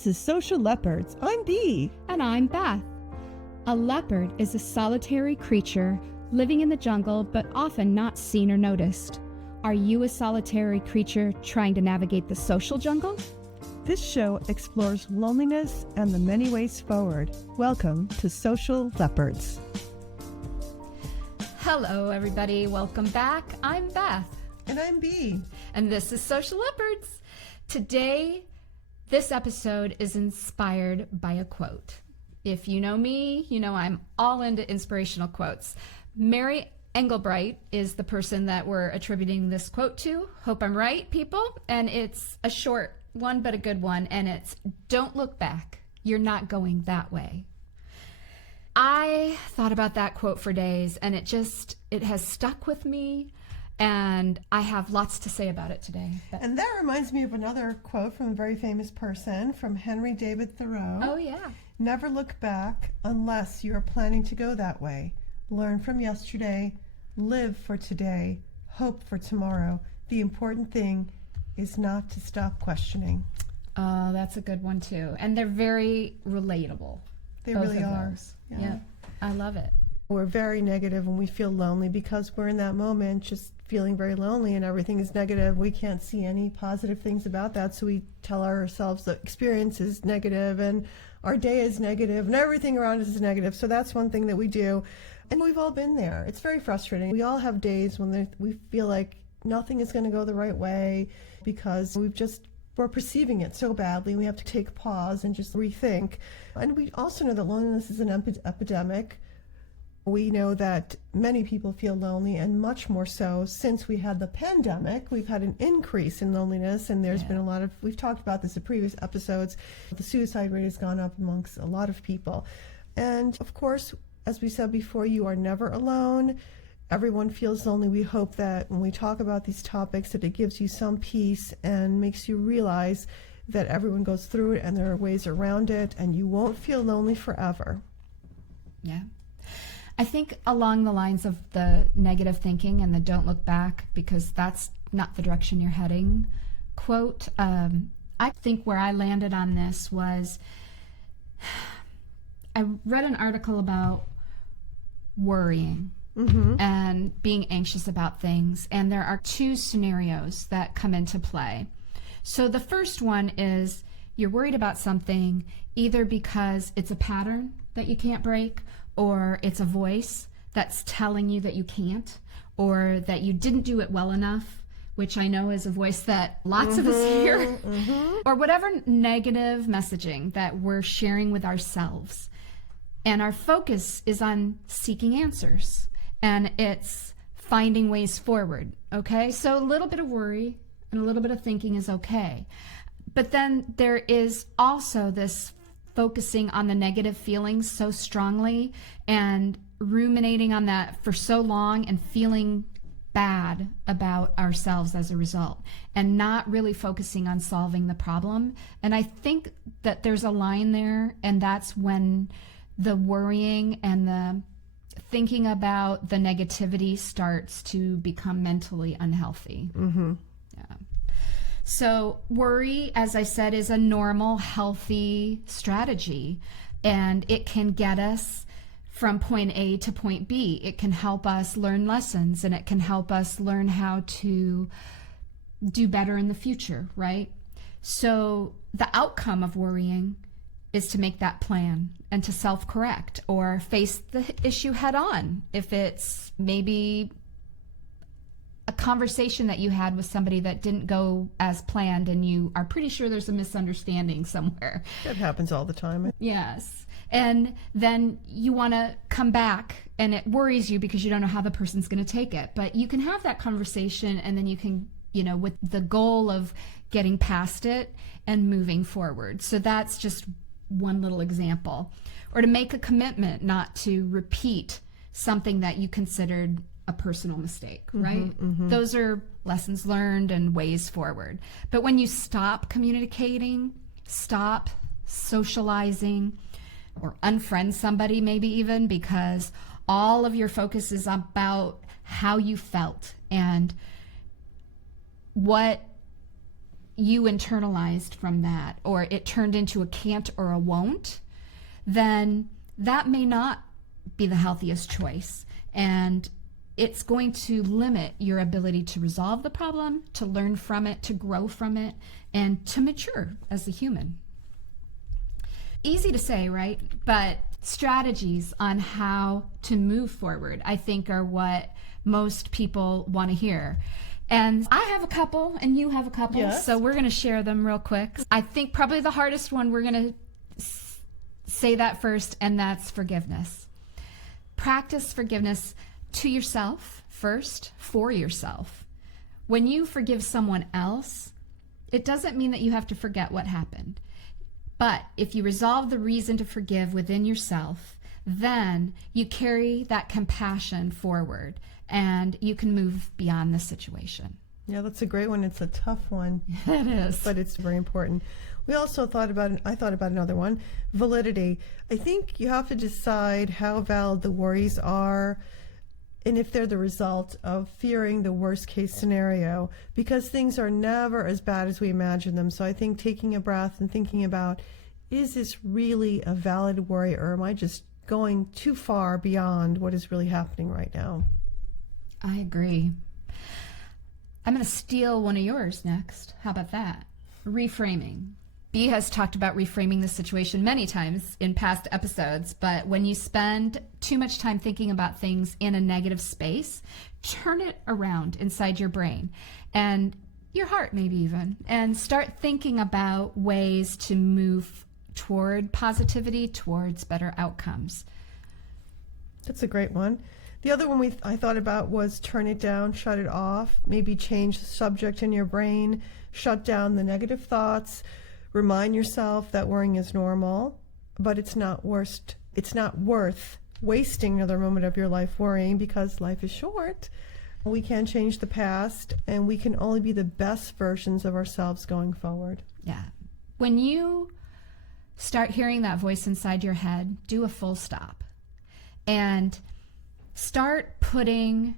This is Social Leopards. I'm Bea. And I'm Beth. A leopard is a solitary creature living in the jungle but often not seen or noticed. Are you a solitary creature trying to navigate the social jungle? This show explores loneliness and the many ways forward. Welcome to Social Leopards. Hello, everybody. Welcome back. I'm Beth. And I'm Bea. And this is Social Leopards. Today, this episode is inspired by a quote. If you know me, you know I'm all into inspirational quotes. Mary Engelbreit is the person that we're attributing this quote to. Hope I'm right, people. And it's a short one, but a good one. And it's, "Don't look back. You're not going that way." I thought about that quote for days, and it has stuck with me. And I have lots to say about it today. And that reminds me of another quote from a very famous person, from Henry David Thoreau. Oh, yeah. "Never look back unless you are planning to go that way. Learn from yesterday, live for today, hope for tomorrow. The important thing is not to stop questioning." Oh, that's a good one, too. And they're very relatable. They both really of are. Those. Yeah. I love it. We're very negative when we feel lonely because we're in that moment just feeling very lonely and everything is negative. We can't see any positive things about that, so we tell ourselves the experience is negative and our day is negative and everything around us is negative. So that's one thing that we do, and we've all been there. It's very frustrating. We all have days when we feel like nothing is going to go the right way because we're perceiving it so badly. We have to take a pause and just rethink. And we also know that loneliness is an epidemic. We know that many people feel lonely, and much more so since we had the pandemic. We've had an increase in loneliness, and there's been we've talked about this in previous episodes. The suicide rate has gone up amongst a lot of people. And of course, as we said before, you are never alone. Everyone feels lonely. We hope that when we talk about these topics that it gives you some peace and makes you realize that everyone goes through it and there are ways around it, and you won't feel lonely forever. Yeah. I think along the lines of the negative thinking and the "don't look back because that's not the direction you're heading" quote, I think where I landed on this was, I read an article about worrying and being anxious about things, and there are two scenarios that come into play. So the first one is you're worried about something either because it's a pattern that you can't break, or it's a voice that's telling you that you can't, or that you didn't do it well enough, which I know is a voice that lots of us hear, or whatever negative messaging that we're sharing with ourselves. And our focus is on seeking answers, and it's finding ways forward, okay? So a little bit of worry and a little bit of thinking is okay. But then there is also this focusing on the negative feelings so strongly and ruminating on that for so long and feeling bad about ourselves as a result and not really focusing on solving the problem. And I think that there's a line there, and that's when the worrying and the thinking about the negativity starts to become mentally unhealthy. Yeah. So worry, as I said, is a normal, healthy strategy, and it can get us from point A to point B. It can help us learn lessons, and it can help us learn how to do better in the future, right? So the outcome of worrying is to make that plan and to self-correct or face the issue head on. If it's maybe a conversation that you had with somebody that didn't go as planned and you are pretty sure there's a misunderstanding somewhere. That happens all the time. Yes. And then you want to come back and it worries you because you don't know how the person's going to take it. But you can have that conversation, and then you can, with the goal of getting past it and moving forward. So that's just one little example. Or to make a commitment not to repeat something that you considered a personal mistake, right? Those are lessons learned and ways forward. But when you stop communicating, stop socializing, or unfriend somebody maybe even, because all of your focus is about how you felt and what you internalized from that, or it turned into a can't or a won't, then that may not be the healthiest choice. And it's going to limit your ability to resolve the problem, to learn from it, to grow from it, and to mature as a human. Easy to say, right? But strategies on how to move forward, I think, are what most people want to hear. And I have a couple, and you have a couple, yes. So we're going to share them real quick. I think probably the hardest one, we're going to say that first, and that's forgiveness. Practice forgiveness to yourself first, for yourself. When you forgive someone else, it doesn't mean that you have to forget what happened. But if you resolve the reason to forgive within yourself, then you carry that compassion forward and you can move beyond the situation. Yeah, that's a great one. It's a tough one. It is. But it's very important. We also I thought about another one, validity. I think you have to decide how valid the worries are and if they're the result of fearing the worst case scenario, because things are never as bad as we imagine them. So I think taking a breath and thinking about, is this really a valid worry, or am I just going too far beyond what is really happening right now? I agree. I'm going to steal one of yours next. How about that? Reframing. Bea has talked about reframing the situation many times in past episodes, but when you spend too much time thinking about things in a negative space, turn it around inside your brain and your heart maybe even, and start thinking about ways to move toward positivity, towards better outcomes. That's a great one. The other one I thought about was turn it down, shut it off, maybe change the subject in your brain, shut down the negative thoughts, remind yourself that worrying is normal, but it's not worth wasting another moment of your life worrying, because life is short. We can't change the past, and we can only be the best versions of ourselves going forward. Yeah. When you start hearing that voice inside your head, do a full stop and start putting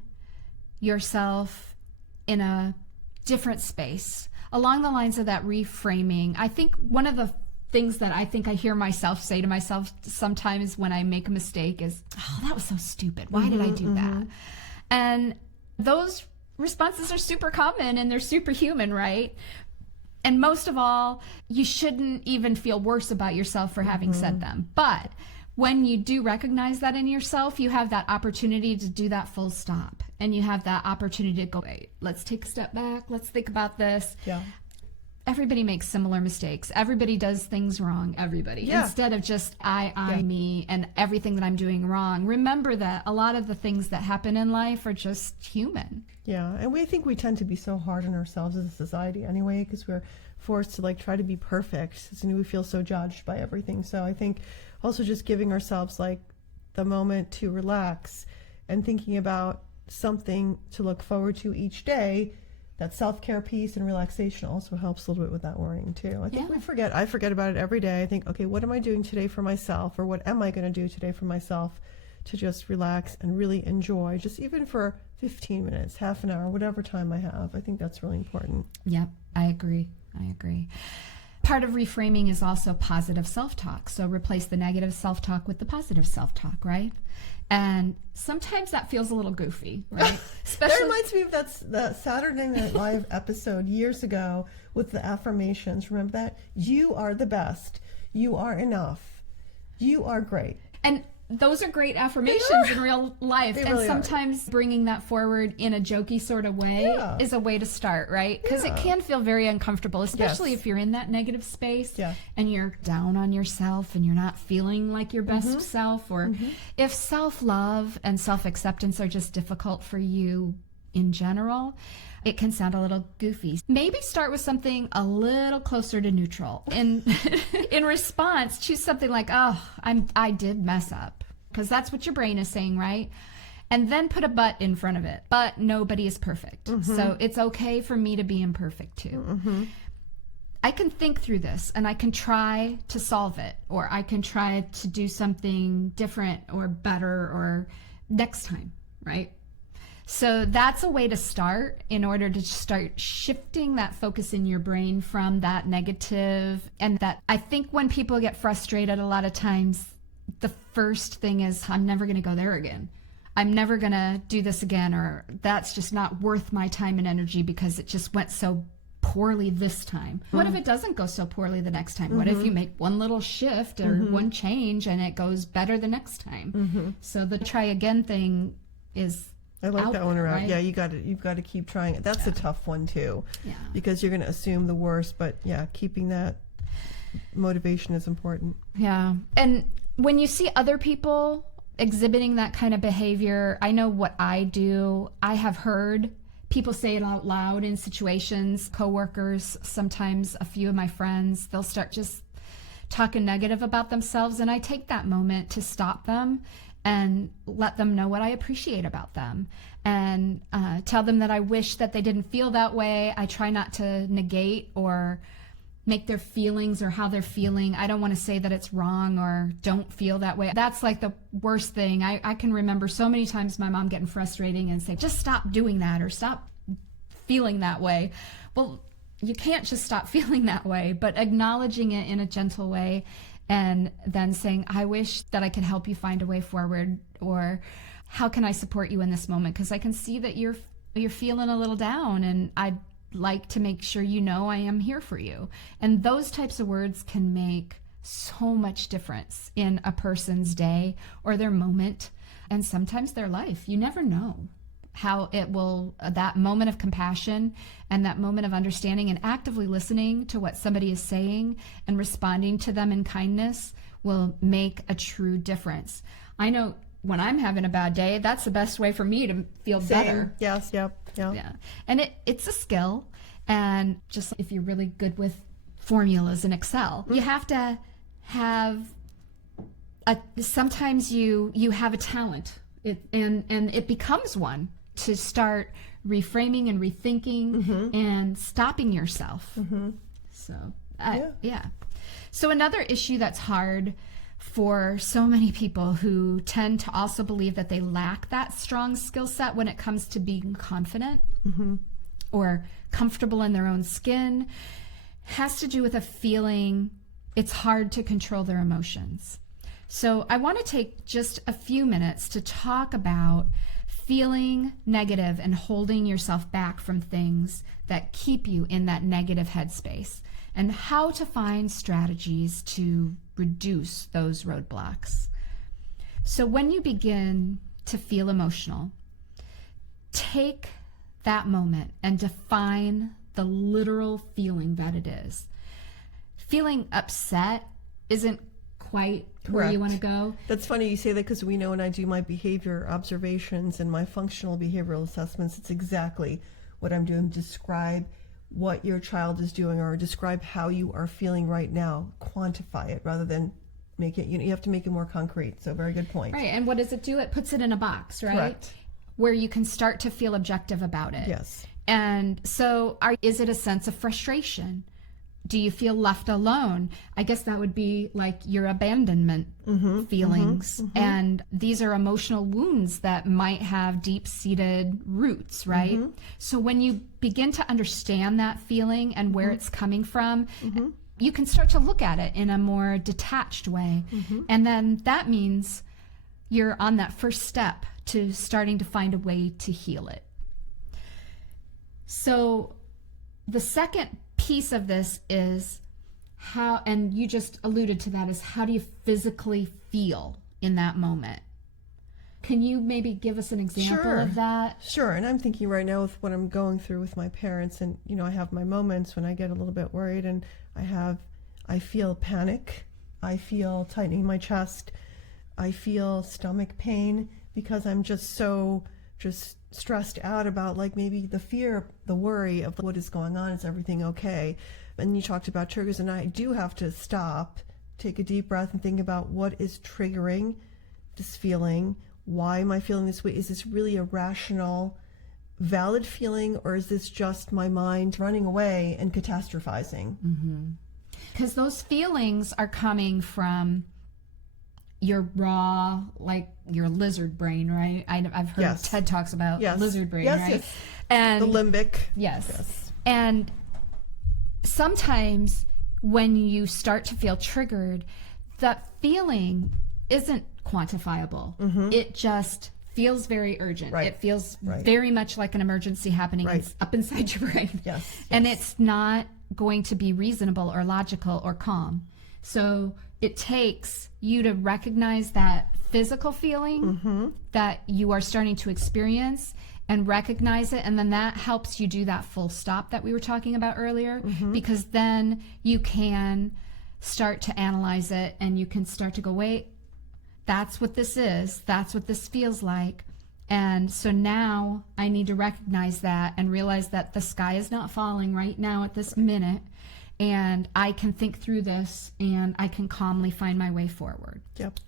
yourself in a different space along the lines of that reframing. I think one of the things that I think I hear myself say to myself sometimes when I make a mistake is, oh, that was so stupid. Why did I do that? And those responses are super common and they're superhuman, right? And most of all, you shouldn't even feel worse about yourself for having said them. But when you do recognize that in yourself, you have that opportunity to do that full stop. And you have that opportunity to go, wait, let's take a step back. Let's think about this. Yeah. Everybody makes similar mistakes. Everybody does things wrong. Everybody. Yeah. Instead of just me, and everything that I'm doing wrong. Remember that a lot of the things that happen in life are just human. Yeah, and we think we tend to be so hard on ourselves as a society anyway, because we're forced to try to be perfect, and we feel so judged by everything. So I think also just giving ourselves the moment to relax and thinking about something to look forward to each day. That self-care piece and relaxation also helps a little bit with that worrying too. I think I forget about it every day. I think, okay, what am I doing today for myself, or what am I going to do today for myself to just relax and really enjoy, just even for 15 minutes, half an hour, whatever time I have. I think that's really important. Yep, I agree. Part of reframing is also positive self-talk. So replace the negative self-talk with the positive self-talk, right? And sometimes that feels a little goofy, right? That reminds me of that Saturday Night Live episode years ago with the affirmations. Remember that? You are the best. You are enough. You are great. And those are great affirmations in real life. They and really sometimes bringing that forward in a jokey sort of way is a way to start, right? Because it can feel very uncomfortable, especially if you're in that negative space and you're down on yourself and you're not feeling like your best self, or if self-love and self-acceptance are just difficult for you in general, it can sound a little goofy. Maybe start with something a little closer to neutral. In response, choose something like, oh, I did mess up. Because that's what your brain is saying, right? And then put a but in front of it. But nobody is perfect. So it's okay for me to be imperfect too. I can think through this and I can try to solve it, or I can try to do something different or better or next time, right? So that's a way to start in order to start shifting that focus in your brain from that negative. And that, I think when people get frustrated a lot of times, the first thing is, I'm never going to go there again. I'm never going to do this again, or that's just not worth my time and energy because it just went so poorly this time. What if it doesn't go so poorly the next time? What if you make one little shift or one change and it goes better the next time? So the try again thing is, I like that one around. right? Yeah, you've got to keep trying it. That's a tough one too, because you're going to assume the worst. But yeah, keeping that motivation is important. Yeah. And when you see other people exhibiting that kind of behavior, I know what I do. I have heard people say it out loud in situations, coworkers, sometimes a few of my friends, they'll start just talking negative about themselves. And I take that moment to stop them and let them know what I appreciate about them, and tell them that I wish that they didn't feel that way. I try not to negate or make their feelings or how they're feeling. I don't want to say that it's wrong or don't feel that way. That's like the worst thing. I can remember so many times my mom getting frustrating and say, just stop doing that or stop feeling that way. Well, you can't just stop feeling that way, but acknowledging it in a gentle way and then saying, I wish that I could help you find a way forward, or how can I support you in this moment? Because I can see that you're feeling a little down, and I'd like to make sure you know I am here for you. And those types of words can make so much difference in a person's day or their moment, and sometimes their life. You never know how it will, that moment of compassion and that moment of understanding and actively listening to what somebody is saying and responding to them in kindness will make a true difference. I know when I'm having a bad day, that's the best way for me to feel better. Yes, yep. Yeah. And it's a skill. And just if you're really good with formulas in Excel, you have to have sometimes you have a talent, and it becomes one to start reframing and rethinking and stopping yourself. So yeah. So another issue that's hard for so many people who tend to also believe that they lack that strong skill set when it comes to being confident or comfortable in their own skin has to do with a feeling it's hard to control their emotions. So I want to take just a few minutes to talk about feeling negative and holding yourself back from things that keep you in that negative headspace, and how to find strategies to reduce those roadblocks. So when you begin to feel emotional, take that moment and define the literal feeling that it is. Feeling upset isn't quite where you want to go. That's funny you say that, because we know when I do my behavior observations and my functional behavioral assessments, it's exactly what I'm doing. Describe what your child is doing, or describe how you are feeling right now. Quantify it rather than make it, you have to make it more concrete. So very good point. Right. And what does it do? It puts it in a box, right? Correct. Where you can start to feel objective about it. Yes. And so is it a sense of frustration? Do you feel left alone? I guess that would be like your abandonment feelings. And these are emotional wounds that might have deep-seated roots, right? So when you begin to understand that feeling and where it's coming from, you can start to look at it in a more detached way. And then that means you're on that first step to starting to find a way to heal it. So the second piece of this is how, and you just alluded to that, is how do you physically feel in that moment? Can you maybe give us an example of that? Sure. And I'm thinking right now with what I'm going through with my parents, and I have my moments when I get a little bit worried, and I feel panic, I feel tightening in my chest, I feel stomach pain, because I'm just stressed out about, like, maybe the fear, the worry of what is going on. Is everything okay? And you talked about triggers, and I do have to stop, take a deep breath, and think about what is triggering this feeling. Why am I feeling this way? Is this really a rational, valid feeling, or is this just my mind running away and catastrophizing? Because those feelings are coming from your raw, like your lizard brain, right? I've heard Yes. TED Talks about Yes. lizard brain, Yes, right? yes. And The limbic. yes. Yes. And sometimes when you start to feel triggered, that feeling isn't quantifiable. It just feels very urgent. Right. It feels Right. very much like an emergency happening Right. up inside your brain. Yes. And Yes. it's not going to be reasonable or logical or calm. So it takes you to recognize that physical feeling that you are starting to experience and recognize it. And then that helps you do that full stop that we were talking about earlier, because then you can start to analyze it and you can start to go, wait, that's what this is. That's what this feels like. And so now I need to recognize that and realize that the sky is not falling right now at this minute. And I can think through this and I can calmly find my way forward. Yep.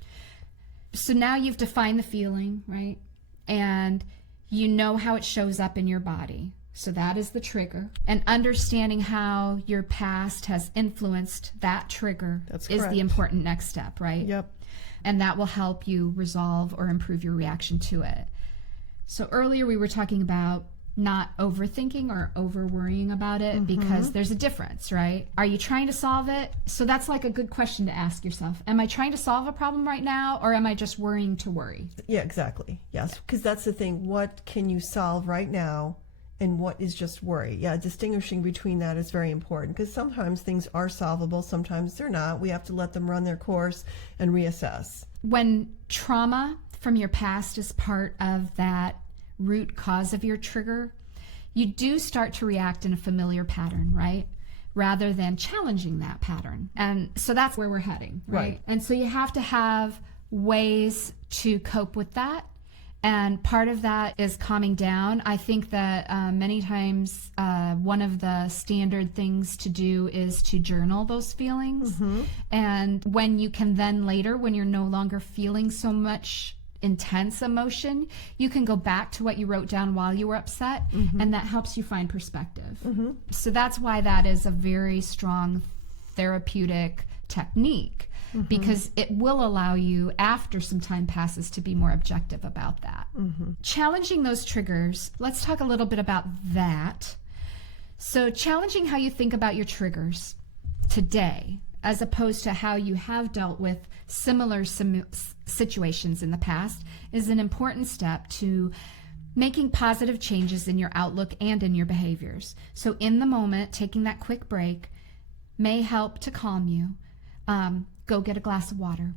So now you've defined the feeling, right? And you know how it shows up in your body. So that is the trigger. And understanding how your past has influenced that trigger That's is correct. the important next step, right? Yep. And that will help you resolve or improve your reaction to it. So earlier we were talking about not overthinking or over worrying about it, because there's a difference, right? Are you trying to solve it? So that's like a good question to ask yourself. Am I trying to solve a problem right now, or am I just worrying to worry? Yeah, exactly. Yes, because that's the thing. What can you solve right now and what is just worry? Yeah, distinguishing between that is very important, because sometimes things are solvable, sometimes they're not. We have to let them run their course and reassess. When trauma from your past is part of that root cause of your trigger, you do start to react in a familiar pattern, right? Rather than challenging that pattern. And so that's where we're heading, right? Right. And so you have to have ways to cope with that. And part of that is calming down. I think that many times one of the standard things to do is to journal those feelings. And when you can then later, when you're no longer feeling so much intense emotion, you can go back to what you wrote down while you were upset, and that helps you find perspective. So that's why that is a very strong therapeutic technique, because it will allow you, after some time passes, to be more objective about that. Challenging those triggers, let's talk a little bit about that. So challenging how you think about your triggers today, as opposed to how you have dealt with similar situations in the past, is an important step to making positive changes in your outlook and in your behaviors. So in the moment, taking that quick break may help to calm you. Go get a glass of water.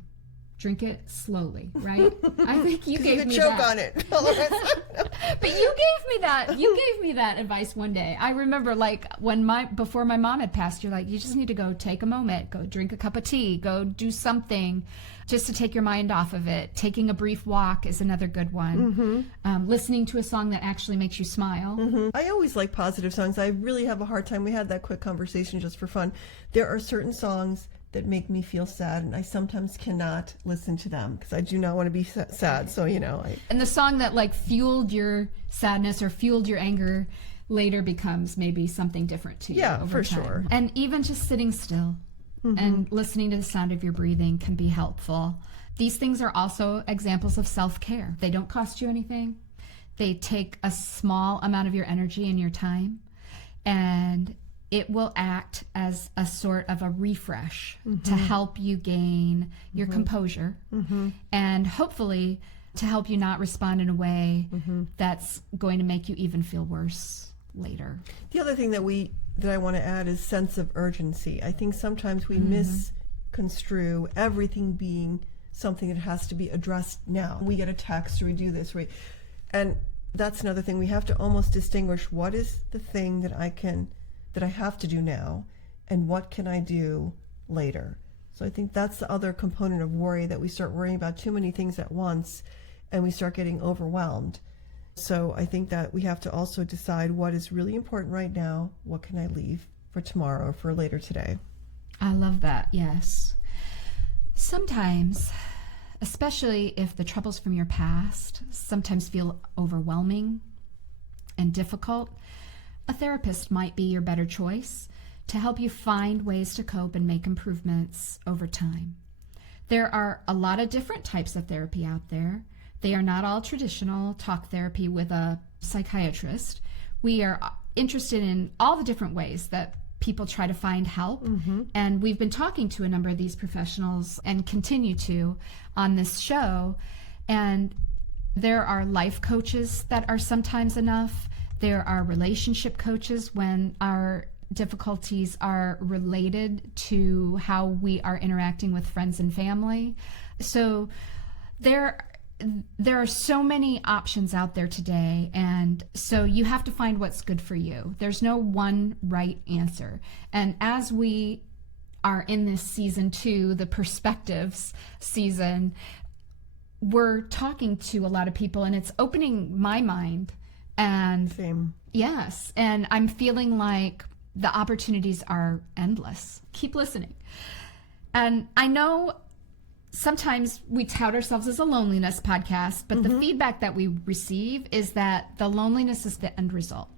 Drink it slowly, right? I think you gave me choke that. on it. But you gave me that. You gave me that advice one day. I remember, like, before my mom had passed, you're like, you just need to go take a moment, go drink a cup of tea, go do something just to take your mind off of it. Taking a brief walk is another good one. Listening to a song that actually makes you smile. I always like positive songs. I really have a hard time. We had that quick conversation just for fun. There are certain songs that make me feel sad, and I sometimes cannot listen to them because I do not want to be sad. So, And the song that like fueled your sadness or fueled your anger later becomes maybe something different to you. Yeah, over for time. sure. And even just sitting still and listening to the sound of your breathing can be helpful. These things are also examples of self-care. They don't cost you anything. They take a small amount of your energy and your time, and it will act as a sort of a refresh to help you gain your composure, and hopefully to help you not respond in a way that's going to make you even feel worse later. The other thing that I want to add is sense of urgency. I think sometimes we misconstrue everything being something that has to be addressed now. We get a text or we do this, right? And that's another thing. We have to almost distinguish what is the thing that I have to do now, and what can I do later. So I think that's the other component of worry, that we start worrying about too many things at once and we start getting overwhelmed. So I think that we have to also decide what is really important right now, what can I leave for tomorrow or for later today. I love that, yes. Sometimes, especially if the troubles from your past sometimes feel overwhelming and difficult, a therapist might be your better choice to help you find ways to cope and make improvements over time. There are a lot of different types of therapy out there. They are not all traditional talk therapy with a psychiatrist. We are interested in all the different ways that people try to find help. And we've been talking to a number of these professionals and continue to on this show. And there are life coaches that are sometimes enough. There are relationship coaches when our difficulties are related to how we are interacting with friends and family. So there are so many options out there today, and so you have to find what's good for you. There's no one right answer. And as we are in this season 2, the perspectives season, we're talking to a lot of people, and it's opening my mind. And Same. Yes, and I'm feeling like the opportunities are endless. Keep listening. And I know sometimes we tout ourselves as a loneliness podcast, but the feedback that we receive is that the loneliness is the end result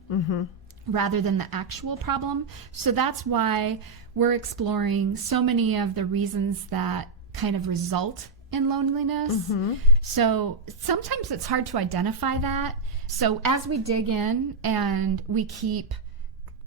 rather than the actual problem. So that's why we're exploring so many of the reasons that kind of result in loneliness. So sometimes it's hard to identify that. So as we dig in and we keep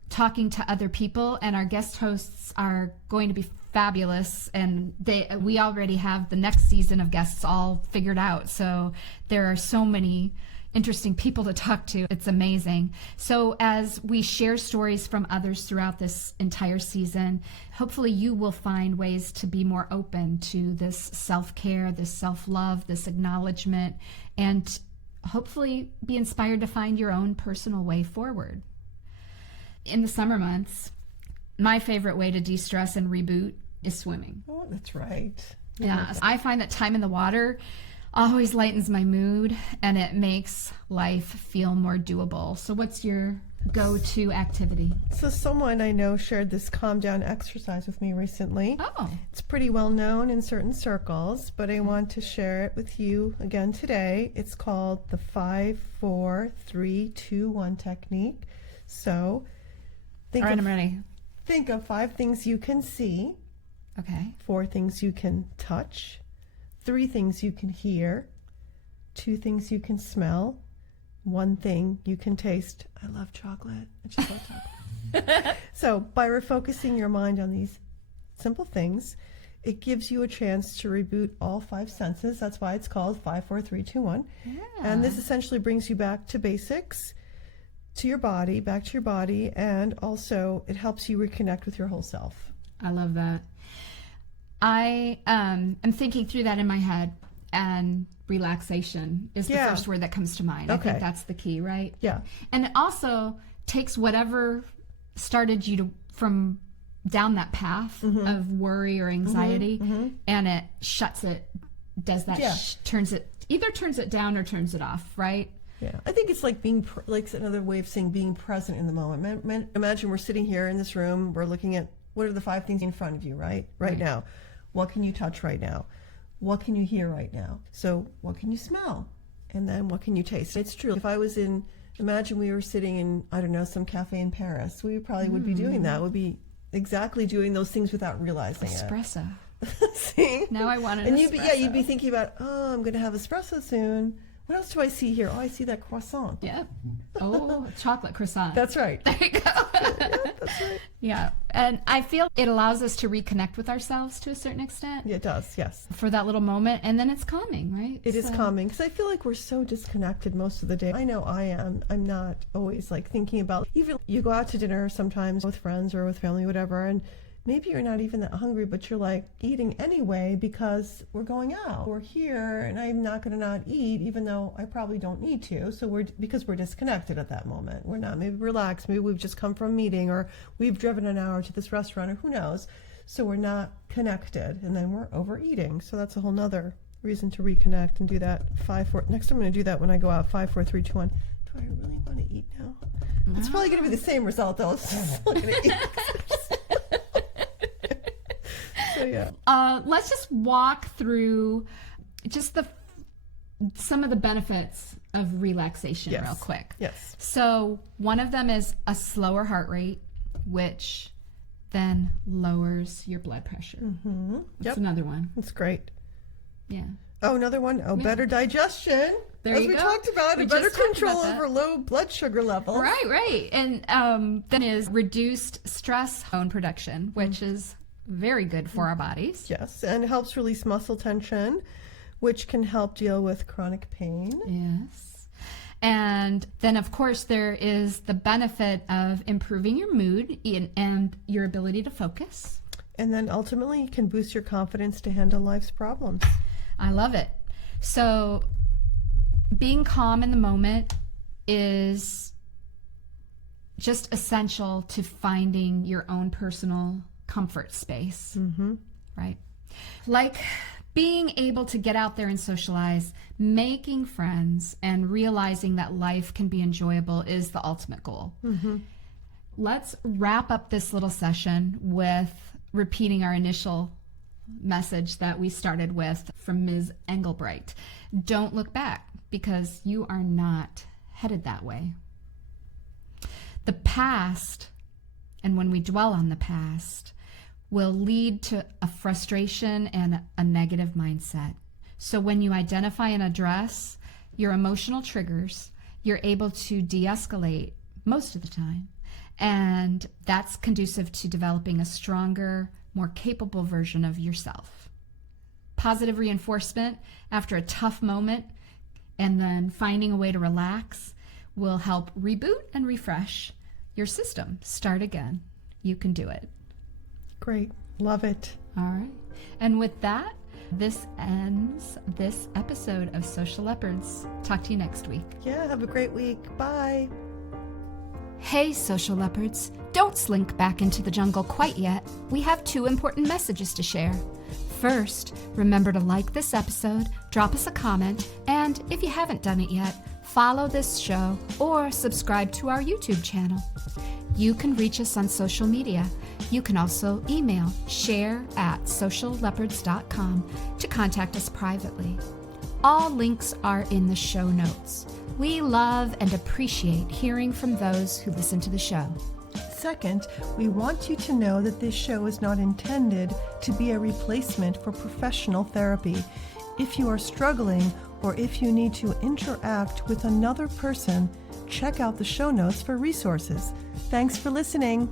talking to other people, and our guest hosts are going to be fabulous, and we already have the next season of guests all figured out. So there are so many interesting people to talk to. It's amazing. So as we share stories from others throughout this entire season, hopefully you will find ways to be more open to this self-care, this self-love, this acknowledgement, and hopefully be inspired to find your own personal way forward. In the summer months, my favorite way to de-stress and reboot is swimming. Oh, that's right. Yeah, I find that time in the water always lightens my mood, and it makes life feel more doable. So what's your go-to activity? So someone I know shared this calm down exercise with me recently. Oh. It's pretty well known in certain circles, but I want to share it with you again today. It's called the 5, 4, 3, 2, 1 technique. So All right, I'm ready. think of 5 things you can see, Okay. 4 things you can touch, 3 things you can hear, 2 things you can smell, 1 thing you can taste. I love chocolate. I just love chocolate. So by refocusing your mind on these simple things, it gives you a chance to reboot all 5 senses. That's why it's called 5, 4, 3, 2, 1. Yeah. And this essentially brings you back to basics, to your body, back to your body, and also it helps you reconnect with your whole self. I love that. I am thinking through that in my head, and relaxation is the first word that comes to mind. I think that's the key, right? Yeah. And it also takes whatever started you from down that path of worry or anxiety, and it shuts it, does that, turns it down or turns it off, right? Yeah, I think it's like being, like another way of saying being present in the moment. Imagine we're sitting here in this room, we're looking at what are the 5 things in front of you, right now. What can you touch right now? What can you hear right now? So what can you smell? And then what can you taste? It's true. If I was imagine we were sitting in, I don't know, some cafe in Paris, we probably would be doing that. Would be exactly doing those things without realizing Espresso. it. See? Now I want an and espresso. you'd be thinking about, oh, I'm going to have espresso soon. What else do I see here? Oh, I see that croissant. Yeah. Oh, chocolate croissant. That's right. There you go. Yeah, that's right. Yeah. And I feel it allows us to reconnect with ourselves to a certain extent. Yeah, it does, yes. For that little moment, and then it's calming, right? It is calming, because I feel like we're so disconnected most of the day. I know I am. I'm not always like thinking about, even you go out to dinner sometimes with friends or with family, whatever, and maybe you're not even that hungry, but you're like eating anyway because we're going out. We're here, and I'm not going to not eat, even though I probably don't need to. So because we're disconnected at that moment. We're not maybe relaxed. Maybe we've just come from a meeting, or we've driven an hour to this restaurant, or who knows. So we're not connected, and then we're overeating. So that's a whole nother reason to reconnect and do that 5, 4. Next I'm going to do that when I go out. 5, 4, 3, 2, 1. Do I really want to eat now? It's probably going to be the same result, though. I'm still going to eat. So, yeah. Let's just walk through just some of the benefits of relaxation real quick. Yes. So one of them is a slower heart rate, which then lowers your blood pressure. That's another one. That's great. Yeah. Oh, another one. Oh, better digestion. There As you we go. talked about, We a better just talked control about that. over low blood sugar levels. Right. And then is reduced stress hormone production, which is very good for our bodies. Yes, and it helps release muscle tension, which can help deal with chronic pain. Yes. And then, of course, there is the benefit of improving your mood and your ability to focus. And then ultimately, you can boost your confidence to handle life's problems. I love it. So being calm in the moment is just essential to finding your own personal comfort space, right? Like being able to get out there and socialize, making friends, and realizing that life can be enjoyable is the ultimate goal. Let's wrap up this little session with repeating our initial message that we started with from Ms. Engelbright. Don't look back, because you are not headed that way. The past, and when we dwell on the past, will lead to a frustration and a negative mindset. So when you identify and address your emotional triggers, you're able to de-escalate most of the time. And that's conducive to developing a stronger, more capable version of yourself. Positive reinforcement after a tough moment and then finding a way to relax will help reboot and refresh your system. Start again. You can do it. Great. Love it. All right. And with that, this ends this episode of Social Leopards. Talk to you next week. Yeah, have a great week. Bye. Hey, Social Leopards. Don't slink back into the jungle quite yet. We have 2 important messages to share. First, remember to like this episode, drop us a comment, and if you haven't done it yet, follow this show or subscribe to our YouTube channel. You can reach us on social media. You can also email share@socialleopards.com to contact us privately. All links are in the show notes. We love and appreciate hearing from those who listen to the show. Second, we want you to know that this show is not intended to be a replacement for professional therapy. If you are struggling or if you need to interact with another person, check out the show notes for resources. Thanks for listening.